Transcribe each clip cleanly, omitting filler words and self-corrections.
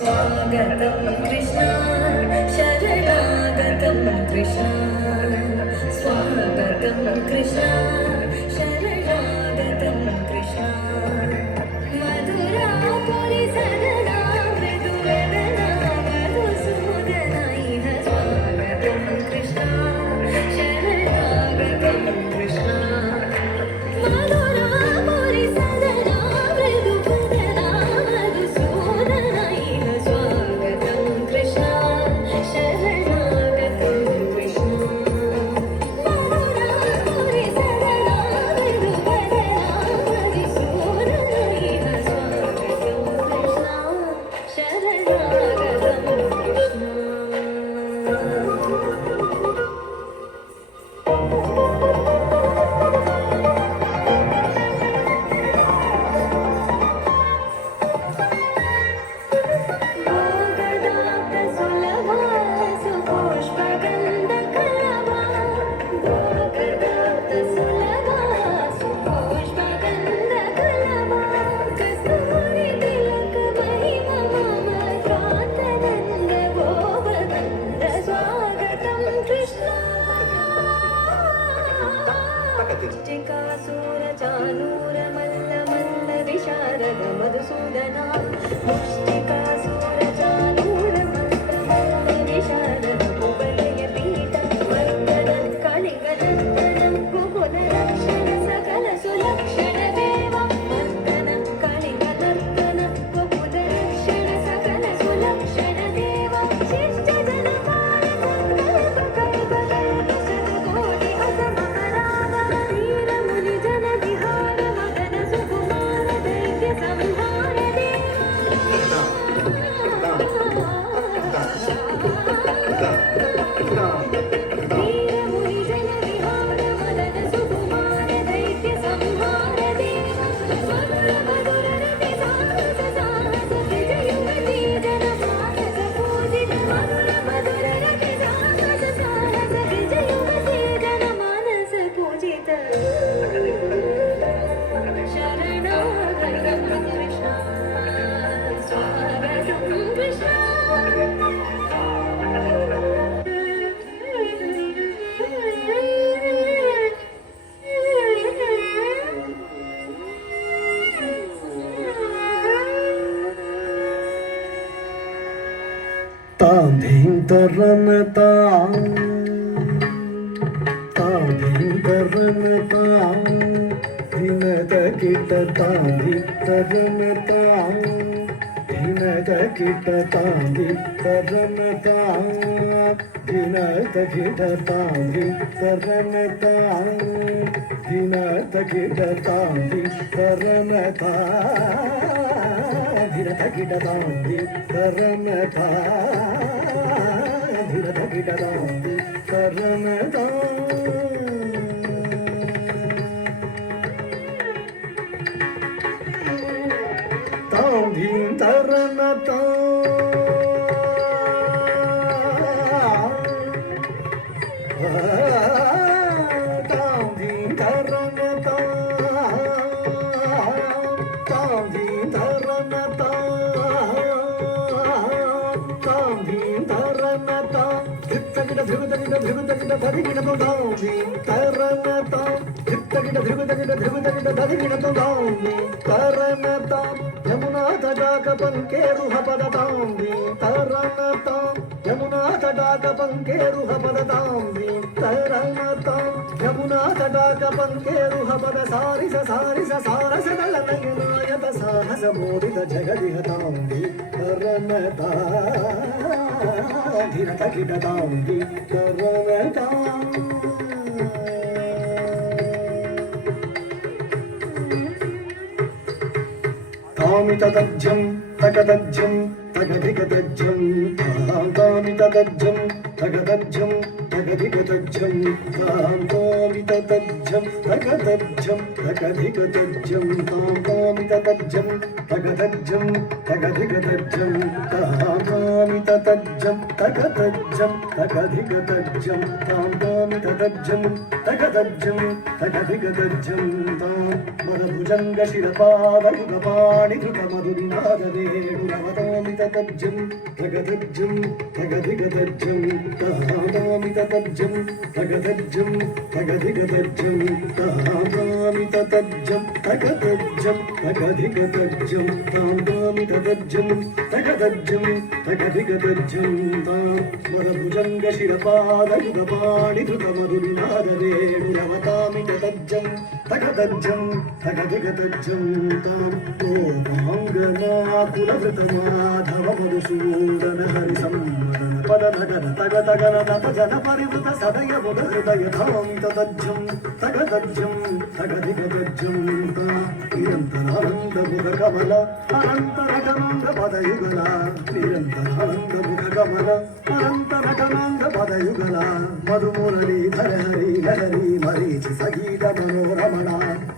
स्वागतं कृष्ण शरणागतं कृष्ण स्वागतं कृष्ण शरणागतं कृष्ण मधुरापुरि सदना मृदुवदना मधुसूदना इह स्वागतं कृष्ण शरणागतं कृष्ण मधुरापुरि सदना मृदुवदना मधुसूदना इह स्वागतं कृष्ण शरणागतं कृष्ण मधुरापुरि सदना मृदुवदना मधुसूदना इह स्वागतं कृष्ण शरणागतं कृष्ण विशारद मधुसूदना मुष्टिकासुरचानूर मल्ल विशारद कुवलय पीठ वर्धन कलिंगनन्दन कुकुल रक्षण सकल सुलक्षण देव वर्धन कलिंगनन्दन कुकुल रक्षण सकल सुलक्षण देव शिष्ट जनपाल कल्पकल्प सदकोटि असमकराग वीर मुनि जन विहार मदन सुकुमार दैत्य संहार देव वीर मुनि जन विहार मदन सुकुमार दैत्य संहार देव मधुर मधुर रति साहस साहस विजयुवती जन मानस पूजित मधुर मधुर रति साहस साहस विजयुवती जन मानस पूजित शरणागतं कृष्ण स्वागतं कृष्ण तां धीं तरन तां धीं तरन तां धिनद किट तां धी तरन तां धिनद किट तां धी तरन तां धिनद किट तां धी तरन तां धिनद किट तां धी तरन तां धिनद किट तां धी तरन तां धिनद किट तां धी तरन तां तां धीं तरन तां तां धीं तरन तां तां धीं तरन तां तां धीं तरन तां धित्तगिड धिरुतगिड धिरुतगिड धरिगिड तां धीं तरन तां धित्तगिड धिरुतगिड धिरुतगिड धरिगिड तां धीं तरन तां यमुना तटाक पंकेरुह पद तां धीं तरन तां यमुना तटाक पंकेरुह पद तां धीं तरन तां यमुना तटाक पंकेरुह पद सारिस सारिस सारस दल नयनायत साहस मोदित जगदिह तां धीं तरन तां धिरत किट तां धीं तरन तां तामितदज्जं तकदज्जं तकधिकदज्जं तामितदज्जं तकदज्जं तकधिकदज्जं तामितदज्जं తజ్జం తగదజ్జం తగధిగతజ్జం తామి తజ్జం తగదజ్జం తగధిగతజ్జం తామి తజ్జం తగదజ్జం తగధిగతజ్జం తామి తజ్జం తగదజ్జం తగధిగతజ్జం మదభుజంగ శిరపాదయుగపాణి ధృత మధురినాద వేణు నవతామి తజ్జం తగదజ్జం తగధిగతజ్జం తామి తజ్జం తగదజ్జం తగధిగతజ్జం తామి తజ్జం తగదజ్జం తగధిగతజ్జం తామి తజ్జం తగదజ్జం తగధిగతజ్జం మదభుజంగ శిరపాదయుగపాణి ధృత మధురినాద వేణు నవతామి తజ్జం తగదజ్జం తగధిగతజ్జం ఓమాంగనాకులవృత మాధవ మధుసూదన హరి సమ్మదన పద నగన తగ తగన నత జన పరివృత సదయ ముద హృదయ ధామి తజ్జం తగదజ్జం తగధిగతజ్జం నిరంతరానంద ముఖ కమల అనంతరగనాంద పదయుగల నిరంతరానంద ముఖ కమల అనంతరగనాంద పదయుగల మధుమురళీధర హరి లహరి మరీచి సంగీత మనోరమణ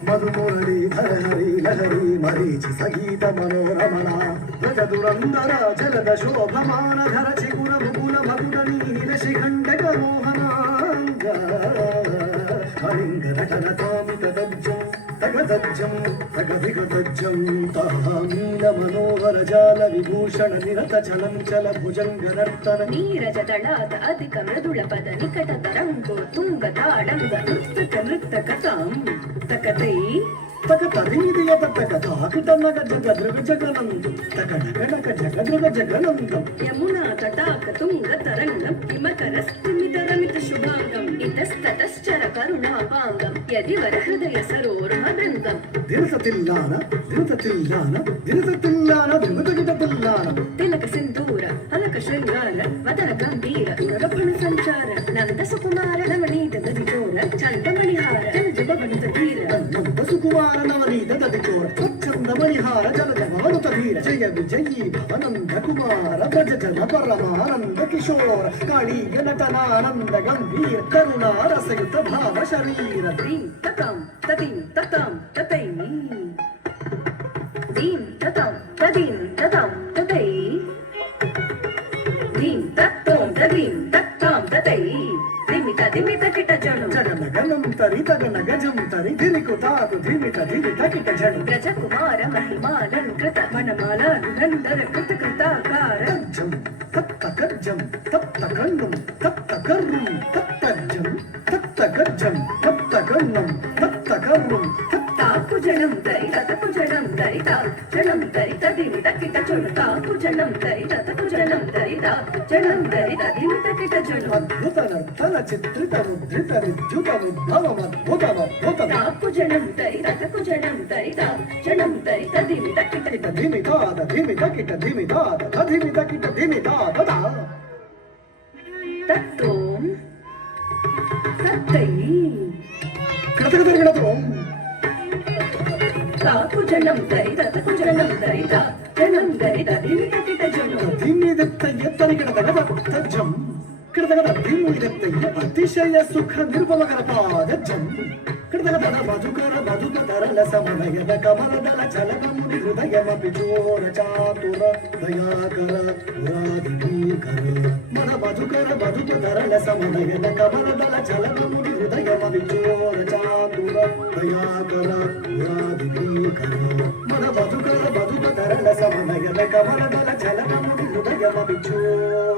మధుమురళీధర హరి లహరి మరీచి సంగీత మనోరమణ గజదురందర జలద శోభమానధర చిగుర ముకుల మకుట నీల శిఖండక మోహనాంగ హరింగరటన తామి తజ్జం తగదజ్జం తగధిగతజ్జం తామీల మనోహర జాల విభూషణ నిరత చలంచల భుజంగ నర్తన నీరజ దళాత అధిక మృదుల పద నికట తరంగో తుంగ తాళంగ నృత్త నృత్త కథాం తకతై తగతరీదియ తగతాకిటనగ జగదృగ జగనందు తగడగడగ జగదృగ జగనందం యమునా తటాక తుంగ తరంగం హిమకర స్థిమితరమిత శుభాంగం ఇతస్తతశ్చర కరుణాపాంగం యది వర హృదయ సరోర్మదృంగం దినస తిల్లాన దినస తిల్లాన దినస తిల్లాన దినసగిట తిల్లాన తిలక సింధూర అలక శృంగార వదన గంభీర గగన సంచార నంద సుకుమార నవనీత గదిచోర చందమణిహార జలజుబనిత ధీర నంద సుకుమార నవనీత దదిచోర స్వచ్ఛంద మణిహార జలజ మనుత ధీర జయ విజయీ భవనంద కుమార బ్రజ జన పరమానంద కిశోర కాళీయ నటనానంద గంభీర కరుణారసయుత భావ శరీర దీం తతాం తదీం తతాం తతై దీం తతాం తదీం తతాం తతై దీం తత్తోం తదీం తత్తాం తతై దిమిత కిట జను జగన గణం తరి తగన గజం తరి ధిరికు తాకు ధిమిత ధిరిత కిట జను గజ కుమార మహిమాలంకృత వనమాలానందర కృత కృతాకార తజ్జం తత్త గజ్జం తత్త కన్నం తత్త కర్రం తత్తజ్జం తత్త గజ్జం తత్త కన్నం తత్త కర్రం తాకు జనం దరి తతకు జనం దరి జనం దరి తదిమిత కిట జను తాకు జనం దరి తతకు జనం దరి జనం దరి తదిమిత కిట జను అద్భుత నర్తన చిత్రిత ముద్రిత విద్యుత ఉద్భవమద్భుతమద్భుత తాకు జనం దరి తతకు జనం దరి జనం దరి తదిమిత కిట కిట ధిమితాద ధిమిత కిట ధిమితాద తధిమిత కిట ధిమితాద తత్తోం తత్తై కృతకృతకృతం తాకు జనం దరి తతకు జనం దరి జనం దరి తదిమిత కిట జను ధిమ్మిదత్త ఎత్తని కిడతగద తజ్జం కిడతగద ధిమ్మిదత్త అతిశయ సుఖ నిర్మలకర పాదజ్జం కిడతగద మధుకర మధుకర సమనయన కమలదల చలనముని హృదయమపి చోర చాతుర దయాకర పురాధికర మన మధుకర మధుకర సమనయన కమలదల చలనముని హృదయమపి చోర చాతుర దయాకర పురాధికర మన మధుకర మధుకర సమనయన కమలదల చలనముని హృదయమపి చోర